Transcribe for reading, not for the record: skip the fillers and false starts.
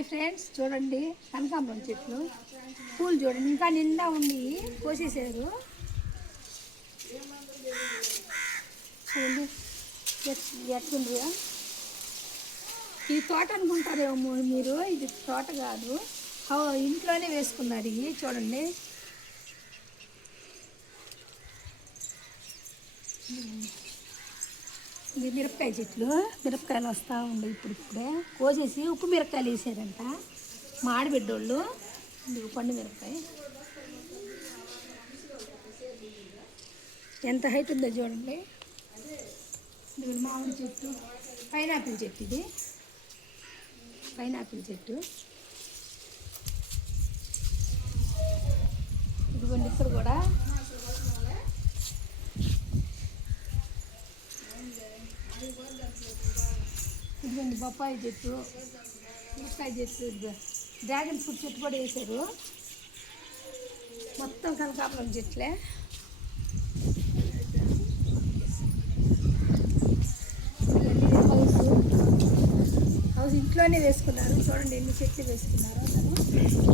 Hi friends, చూడండి కనకాంబరం చెట్లు పూలు చూడండి, ఇంకా నిండా ఉండి కోసేసారు. చూడండి ఎట్లుంది. ఇది తోట అనుకుంటారేమో మీరు, ఇది తోట కాదు, ఇంట్లోనే వేసుకున్నారు. ఇవి చూడండి. ఇది మిరపకాయ చెట్లు, మిరపకాయలు వస్తూ ఉండే ఇప్పుడే కోసేసి ఉప్పు మిరపకాయలు వేసారంట మా ఆడబిడ్డోళ్ళు. ఇది పండు మిరపకాయ ఎంత హైట్ ఉందో చూడండి. ఇది మామిడి చెట్టు, పైనాపిల్ చెట్టు, ఇది పైనాపిల్ చెట్టు. ఇదిగోండి ఇక్కడ కూడా ఇదిగోండి బొప్పాయి చెట్టు, మిరపకాయ చెట్టు, డ్రాగన్ ఫ్రూట్ చెట్టు కూడా వేశారు. మొత్తం కనకాంబరం చెట్లే. హౌస్ ఇంట్లోనే వేసుకున్నారు. చూడండి ఎన్ని చెట్లు వేసుకున్నారో అతను.